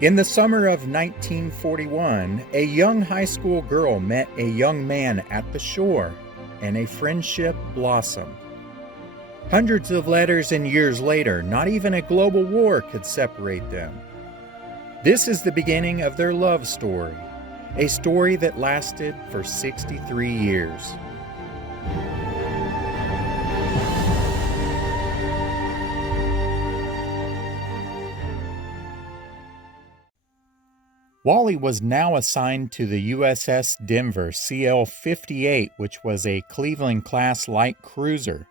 In the summer of 1941, a young high school girl met a young man at the shore, and a friendship blossomed. Hundreds of letters and years later, not even a global war could separate them. This is the beginning of their love story, a story that lasted for 63 years. Wally was now assigned to the USS Denver CL-58, which was a Cleveland-class light cruiser.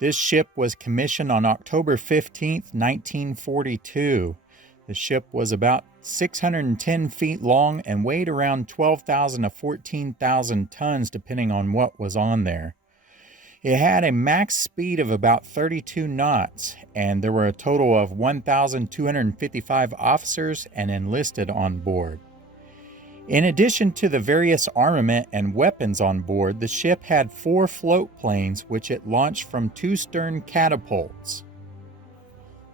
This ship was commissioned on October 15, 1942. The ship was about 610 feet long and weighed around 12,000 to 14,000 tons, depending on what was on there. It had a max speed of about 32 knots, and there were a total of 1,255 officers and enlisted on board. In addition to the various armament and weapons on board, the ship had 4 float planes which it launched from 2 stern catapults.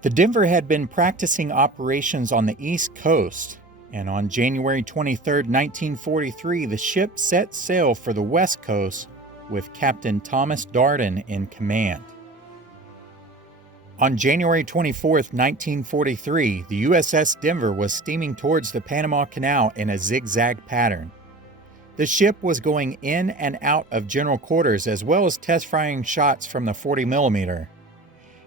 The Denver had been practicing operations on the East Coast, and on January 23, 1943, the ship set sail for the West Coast with Captain Thomas Darden in command. On January 24, 1943, the USS Denver was steaming towards the Panama Canal in a zigzag pattern. The ship was going in and out of general quarters as well as test firing shots from the 40mm.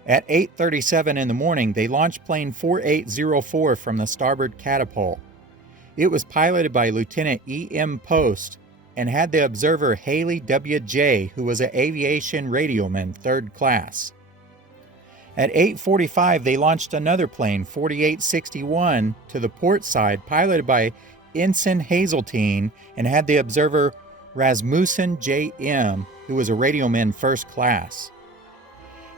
At 8:37 in the morning, they launched plane 4804 from the starboard catapult. It was piloted by Lieutenant E.M. Post and had the observer Haley W.J., who was an aviation radioman, 3rd class. At 8:45, they launched another plane, 4861, to the port side, piloted by Ensign Hazeltine, and had the observer Rasmussen J.M., who was a radioman, 1st class.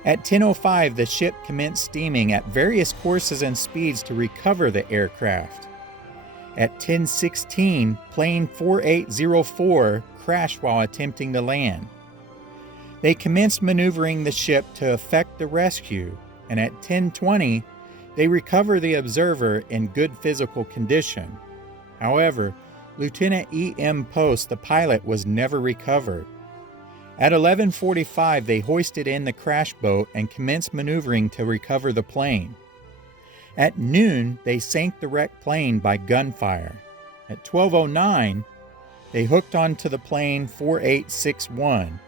At 10:05, the ship commenced steaming at various courses and speeds to recover the aircraft. At 10:16, plane 4804 crashed while attempting to land. They commenced maneuvering the ship to effect the rescue, and at 10:20, they recovered the observer in good physical condition. However, Lieutenant E.M. Post, the pilot, was never recovered. At 11:45, they hoisted in the crash boat and commenced maneuvering to recover the plane. At noon, they sank the wrecked plane by gunfire. At 12:09, they hooked onto the plane 4861.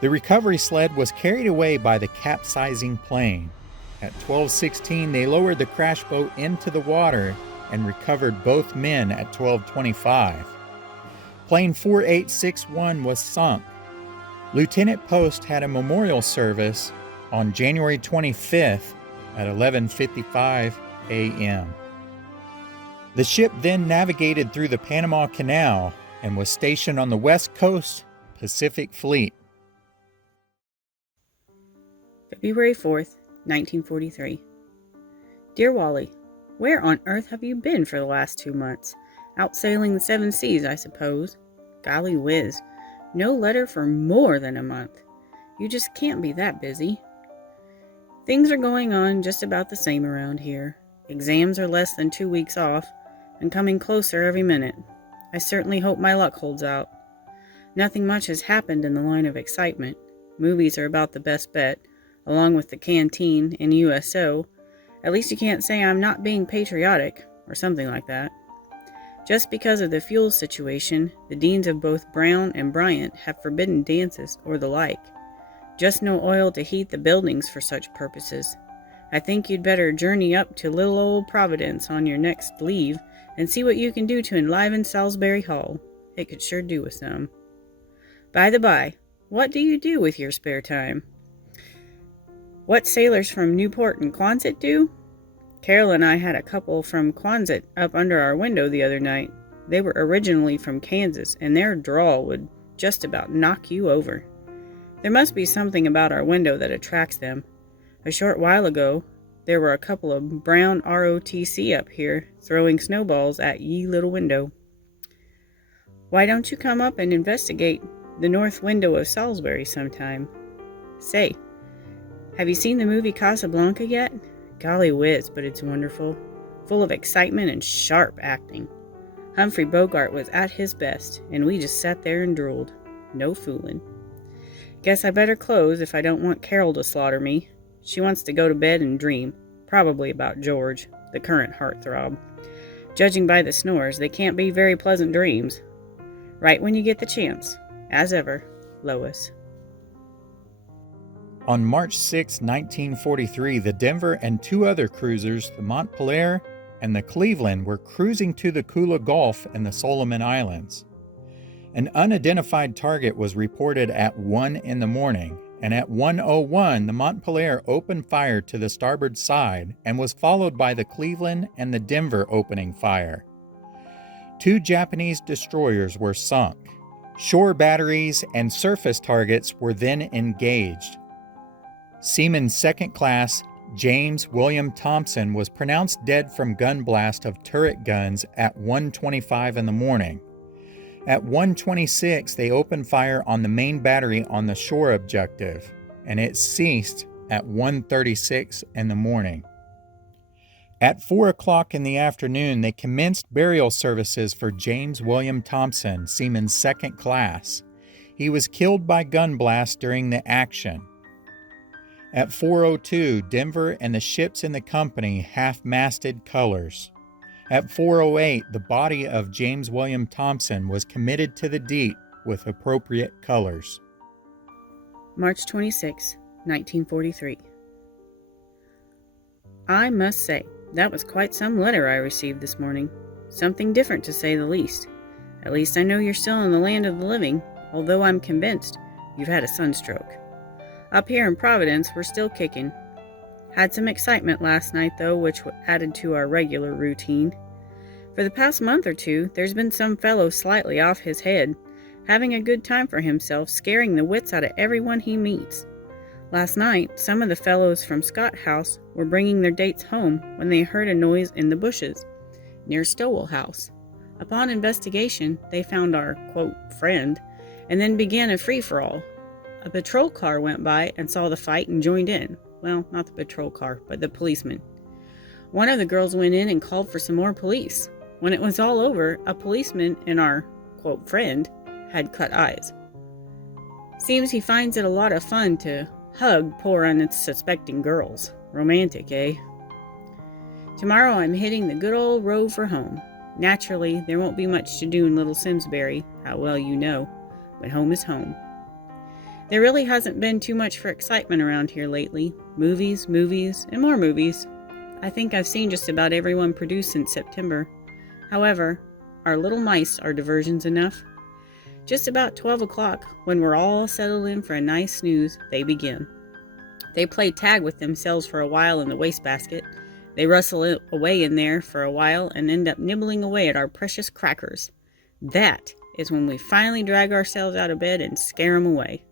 The recovery sled was carried away by the capsizing plane. At 12:16, they lowered the crash boat into the water and recovered both men at 12:25. Plane 4861 was sunk. Lieutenant Post had a memorial service on January 25th at 11:55 a.m. The ship then navigated through the Panama Canal and was stationed on the West Coast Pacific Fleet. February 4th, 1943. Dear Wally, where on earth have you been for the last 2 months? Out sailing the 7 seas, I suppose. Golly whiz, no letter for more than a month. You just can't be that busy. Things are going on just about the same around here. Exams are less than 2 weeks off and coming closer every minute. I certainly hope my luck holds out. Nothing much has happened in the line of excitement. Movies are about the best bet, along with the canteen and USO. At least you can't say I'm not being patriotic, or something like that. Just because of the fuel situation, the deans of both Brown and Bryant have forbidden dances or the like. Just no oil to heat the buildings for such purposes. I think you'd better journey up to little old Providence on your next leave and see what you can do to enliven Salisbury Hall. It could sure do with some. By the by, what do you do with your spare time? What sailors from Newport and Quonset do? Carol and I had a couple from Quonset up under our window the other night. They were originally from Kansas, and their drawl would just about knock you over. There must be something about our window that attracts them. A short while ago, there were a couple of brown ROTC up here throwing snowballs at ye little window. Why don't you come up and investigate the north window of Salisbury sometime? Say, have you seen the movie Casablanca yet? Golly whiz, but it's wonderful. full of excitement and sharp acting. Humphrey Bogart was at his best, and we just sat there and drooled. No fooling. Guess I better close if I don't want Carol to slaughter me. She wants to go to bed and dream, probably about George, the current heartthrob. Judging by the snores, they can't be very pleasant dreams. Right when you get the chance. As ever, Lois. On March 6, 1943, the Denver and two other cruisers, the Montpelier and the Cleveland, were cruising to the Kula Gulf in the Solomon Islands. An unidentified target was reported at 1 in the morning, and at 1:01, the Montpelier opened fire to the starboard side and was followed by the Cleveland and the Denver opening fire. Two Japanese destroyers were sunk. Shore batteries and surface targets were then engaged. Seaman Second Class James William Thompson was pronounced dead from gun blast of turret guns at 1:25 in the morning. At 1:26, they opened fire on the main battery on the shore objective, and it ceased at 1:36 in the morning. At 4 o'clock in the afternoon, they commenced burial services for James William Thompson, Seaman Second Class. He was killed by gun blast during the action. At 4:02, Denver and the ships in the company half-masted colors. At 4:08, the body of James William Thompson was committed to the deep with appropriate colors. March 26, 1943. I must say, that was quite some letter I received this morning. Something different, to say the least. At least I know you're still in the land of the living, although I'm convinced you've had a sunstroke. Up here in Providence, we're still kicking. Had some excitement last night, though, which added to our regular routine. For the past month or two, there's been some fellow slightly off his head, having a good time for himself, scaring the wits out of everyone he meets. Last night, some of the fellows from Scott House were bringing their dates home when they heard a noise in the bushes, near Stowell House. Upon investigation, they found our, quote, friend, and then began a free-for-all. A patrol car went by and saw the fight and joined in. Well, not the patrol car, but the policeman. One of the girls went in and called for some more police. When it was all over, a policeman and our, quote, friend had cut eyes. Seems he finds it a lot of fun to hug poor unsuspecting girls. Romantic, eh? Tomorrow I'm hitting the good old road for home. Naturally, there won't be much to do in Little Simsbury, how well you know, but home is home. There really hasn't been too much for excitement around here lately. Movies, and more movies. I think I've seen just about every one produced since September. However, our little mice are diversions enough. Just about 12 o'clock, when we're all settled in for a nice snooze, they begin. They play tag with themselves for a while in the wastebasket. They rustle away in there for a while and end up nibbling away at our precious crackers. That is when we finally drag ourselves out of bed and scare them away.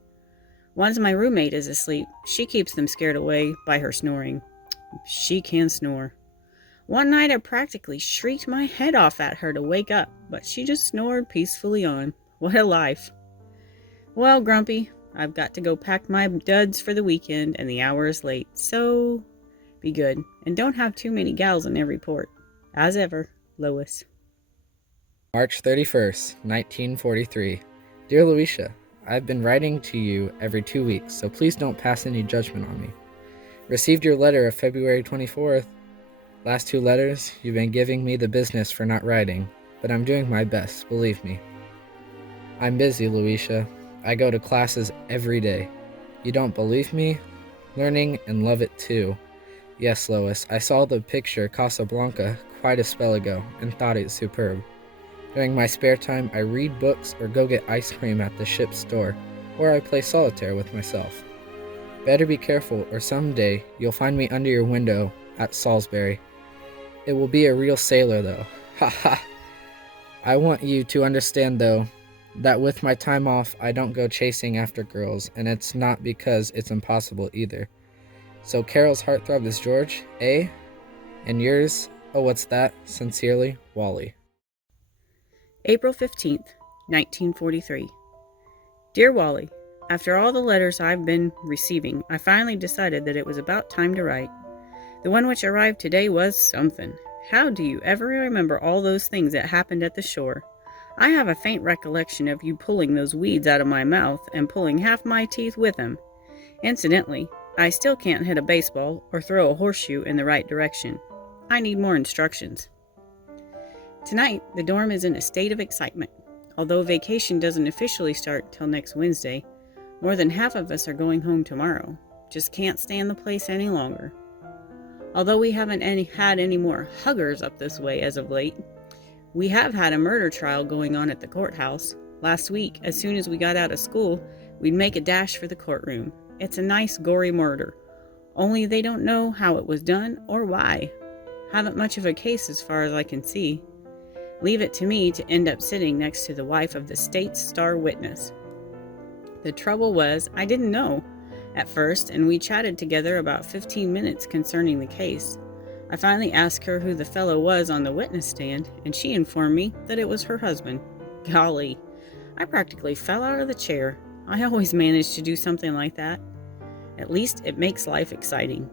Once my roommate is asleep, she keeps them scared away by her snoring. She can snore. One night I practically shrieked my head off at her to wake up, but she just snored peacefully on. What a life. Well, Grumpy, I've got to go pack my duds for the weekend, and the hour is late, so be good, and don't have too many gals in every port. As ever, Lois. March 31st, 1943. Dear Louisa, I've been writing to you every 2 weeks, so please don't pass any judgment on me. Received your letter of February 24th. Last 2 letters, you've been giving me the business for not writing, but I'm doing my best, believe me. I'm busy, Louisa. I go to classes every day. You don't believe me? Learning and love it too. Yes, Lois, I saw the picture Casablanca quite a spell ago and thought it superb. During my spare time, I read books or go get ice cream at the ship's store, or I play solitaire with myself. Better be careful, or someday you'll find me under your window at Salisbury. It will be a real sailor, though. Ha ha! I want you to understand, though, that with my time off, I don't go chasing after girls, and it's not because it's impossible either. So Carol's heartthrob is George, eh? And yours, oh what's that? Sincerely, Wally. April 15th, 1943. Dear Wally, after all the letters I've been receiving, I finally decided that it was about time to write. The one which arrived today was something. How do you ever remember all those things that happened at the shore? I have a faint recollection of you pulling those weeds out of my mouth and pulling half my teeth with them. Incidentally, I still can't hit a baseball or throw a horseshoe in the right direction. I need more instructions. Tonight, the dorm is in a state of excitement. Although vacation doesn't officially start till next Wednesday, more than half of us are going home tomorrow. Just can't stand the place any longer. Although we haven't had any more huggers up this way as of late, we have had a murder trial going on at the courthouse. Last week, as soon as we got out of school, we'd make a dash for the courtroom. It's a nice, gory murder. Only they don't know how it was done or why. Haven't much of a case as far as I can see. Leave it to me to end up sitting next to the wife of the state's star witness. The trouble was, I didn't know at first, and we chatted together about 15 minutes concerning the case. I finally asked her who the fellow was on the witness stand, and she informed me that it was her husband. Golly, I practically fell out of the chair. I always manage to do something like that. At least it makes life exciting.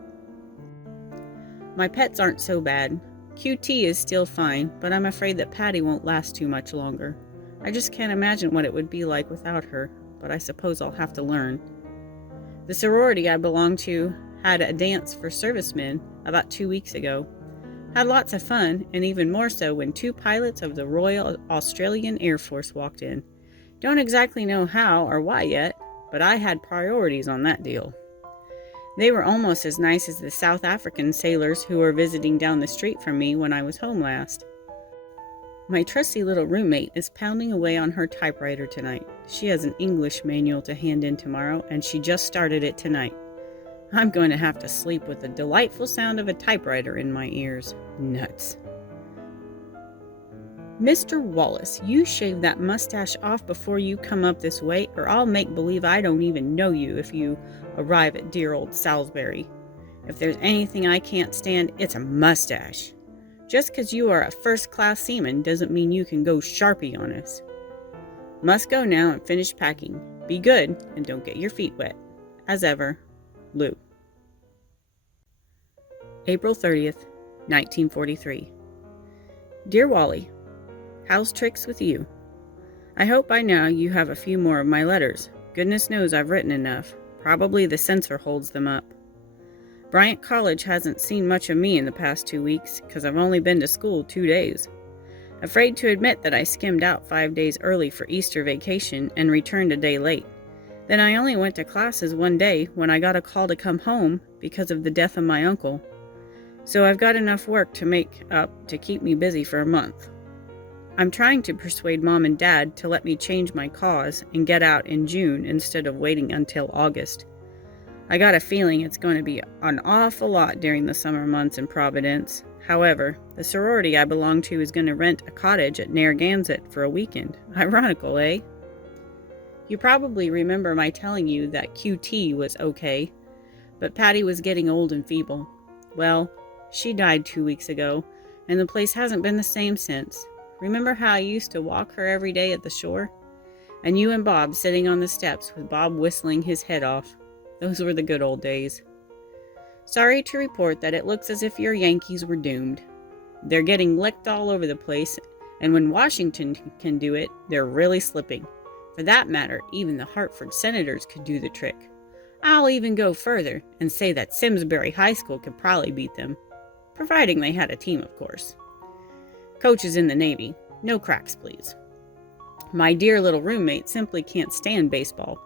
My pets aren't so bad. QT is still fine, but I'm afraid that Patty won't last too much longer. I just can't imagine what it would be like without her, but I suppose I'll have to learn. The sorority I belong to had a dance for servicemen about 2 weeks ago. Had lots of fun, and even more so when 2 pilots of the Royal Australian Air Force walked in. Don't exactly know how or why yet, but I had priorities on that deal. They were almost as nice as the South African sailors who were visiting down the street from me when I was home last. My trusty little roommate is pounding away on her typewriter tonight. She has an English manual to hand in tomorrow, and she just started it tonight. I'm going to have to sleep with the delightful sound of a typewriter in my ears. Nuts. Mr. Wallace, you shave that mustache off before you come up this way, or I'll make believe I don't even know you if you arrive at dear old Salisbury. If there's anything I can't stand, it's a mustache. Just 'cause you are a first-class seaman doesn't mean you can go Sharpie on us. Must go now and finish packing. Be good and don't get your feet wet. As ever, Lou. April 30th, 1943. Dear Wally, how's tricks with you? I hope by now you have a few more of my letters. Goodness knows I've written enough. Probably the censor holds them up. Bryant College hasn't seen much of me in the past 2 weeks because I've only been to school 2 days. Afraid to admit that I skimmed out 5 days early for Easter vacation and returned a day late. Then I only went to classes 1 day when I got a call to come home because of the death of my uncle. So I've got enough work to make up to keep me busy for a month. I'm trying to persuade Mom and Dad to let me change my cause and get out in June instead of waiting until August. I got a feeling it's going to be an awful lot during the summer months in Providence. However, the sorority I belong to is going to rent a cottage at Narragansett for a weekend. Ironical, eh? You probably remember my telling you that QT was okay, but Patty was getting old and feeble. Well, she died 2 weeks ago, and the place hasn't been the same since. Remember how I used to walk her every day at the shore? And you and Bob sitting on the steps with Bob whistling his head off. Those were the good old days. Sorry to report that it looks as if your Yankees were doomed. They're getting licked all over the place, and when Washington can do it, they're really slipping. For that matter, even the Hartford Senators could do the trick. I'll even go further and say that Simsbury High School could probably beat them. Providing they had a team, of course. Coach is in the Navy. No cracks, please. My dear little roommate simply can't stand baseball.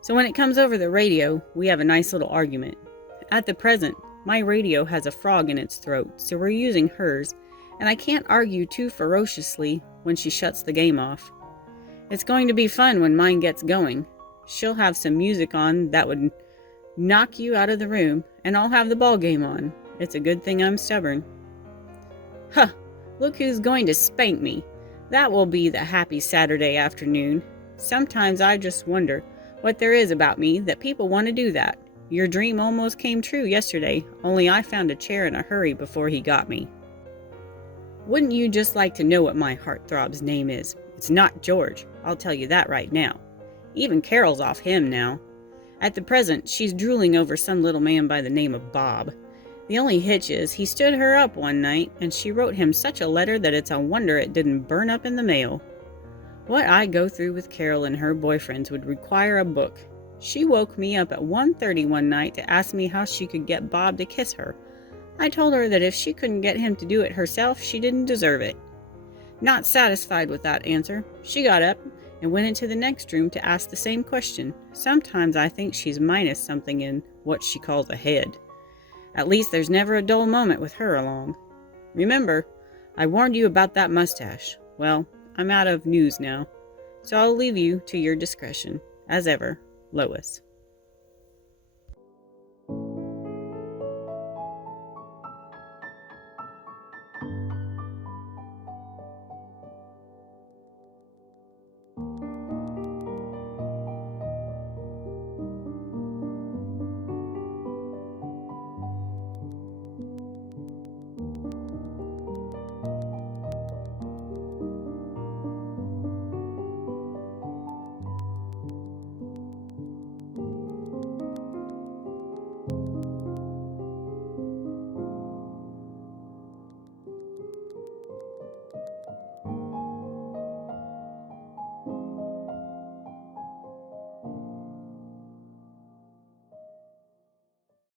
So when it comes over the radio, we have a nice little argument. At the present, my radio has a frog in its throat, so we're using hers, and I can't argue too ferociously when she shuts the game off. It's going to be fun when mine gets going. She'll have some music on that would knock you out of the room, and I'll have the ball game on. It's a good thing I'm stubborn. Huh! Look who's going to spank me. That will be the happy Saturday afternoon. Sometimes I just wonder what there is about me that people want to do that. Your dream almost came true yesterday, only I found a chair in a hurry before he got me. Wouldn't you just like to know what my heartthrob's name is? It's not George, I'll tell you that right now. Even Carol's off him now. At the present, she's drooling over some little man by the name of Bob. The only hitch is he stood her up one night, and she wrote him such a letter that it's a wonder it didn't burn up in the mail. What I go through with Carol and her boyfriends would require a book. She woke me up at 1:30 one night to ask me how she could get Bob to kiss her. I told her that if she couldn't get him to do it herself, she didn't deserve it. Not satisfied with that answer, she got up and went into the next room to ask the same question. Sometimes I think she's minus something in what she calls a head. At least there's never a dull moment with her along. Remember, I warned you about that mustache. Well, I'm out of news now, so I'll leave you to your discretion. As ever, Lois.